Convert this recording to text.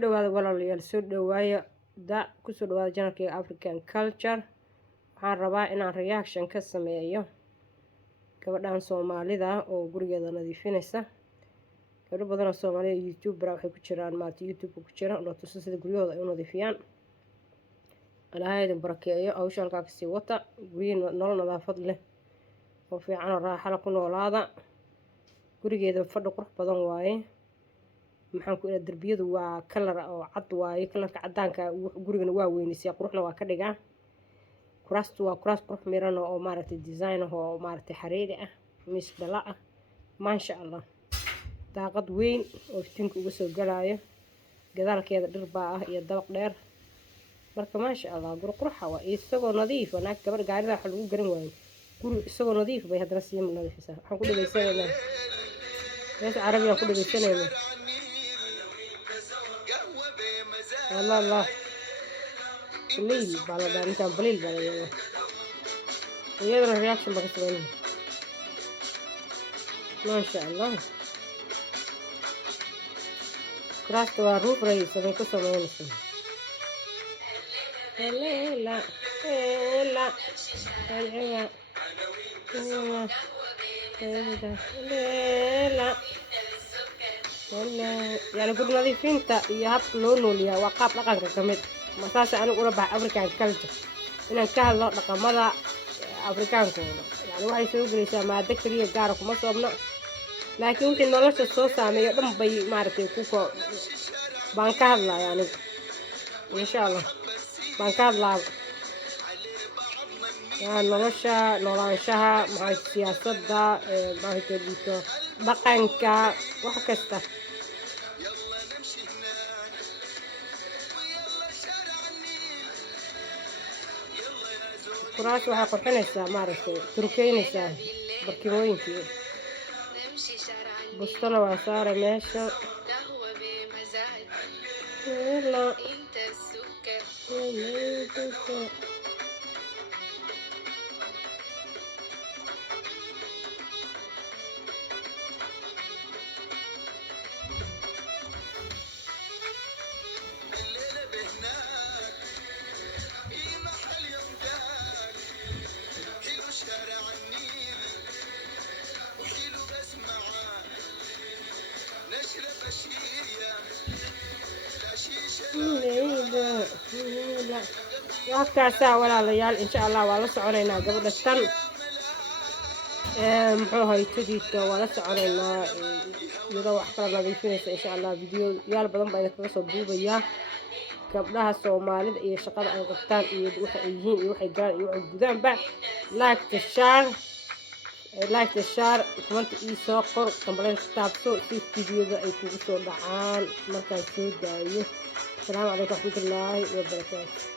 dhawaada walaalayaal soo dhawaaya ku soo dhawaada channelka African Culture. waxaan rabaa inaan reaction ka sameeyo gabadhan Soomaalida oo gurigeeda nadiifinaysa. gabadho badan oo Soomaaliya YouTuber waxay ku jiraan YouTube ku jiraan oo tuso sida guryahooda ay u nadiifiyaan. Ilaahay barakeeyo hawsha halka ka sii wata guriga nolol nadaafad leh oo fiican oo raaxo ku noolaada. gurigeeda fadhi qurux badan waaye. maxaan ku ilaa darbiyadu waa kalar oo cad waaye, kalarka cadaanka gurigana waa weynaysiya quruxna waa ka dhigaa. kuraastu waa kuraas qurux miran oo maaragtay design oo maaragtay xariiri ah, miis dhala ah, maasha Allah. daaqad weyn oo iftiinka uga soo galaayo, gadaalkeeda dhir baa ah iyo dabaq dheer. marka maasha Allah guri qurxa waa isagoo nadiif ah. gabar gaarida waxa lagu garan waayo guri isagoo nadiif bay haddana sii nadiifisa. waxaan ku dhageysanaynaa meesha carabiga ku dhageysanaynaa الله بليل بالله انت بليل بالله يلا الرياكشن بقى تبين ما شاء الله. كراست وروف رئيس ما يكسر ما ينسى لا لا لا لا يعني كل نظيفين يهب لونه ليا وقاب لقان كمد مساس أنا أقول بح أفريكان كلتشر إن كان الله رقمنا أفريكان كونه يعني واحد يسوي جلسة مع دكتورية جارك ما صابنا. لكن يمكن نلاش الصوص عم يقدم بي معرفة كوكو بانكار الله يعني إن شاء الله بانكار الله يعني نلاشها مع السياسة دا مع التدبير بقنك وحكسته. كراس waxaa qurxinaysa maaragtay turkeynaysa barkimooyinkii bustana waa saaray meesha وهكذا walaalayaal insha Allah waa la soconaynaa gabadha tan muxuu ahay tidito waa la soconaynaa iyadoo wax kala nadiifinaysa insha Allah. video yaal badan baa idin kaga soo duubaya gabdhaha Soomaalida iyo shaqada ay qabtaan iyo waxa ay yihiin iyo waxay gaar iyo wax gudaanba. like the share comment ii soo qor kambaleen taabto si videoda ay kugu soo dhacaan markaan soo daayo. السلام عليكم ورحمة الله وبركاته.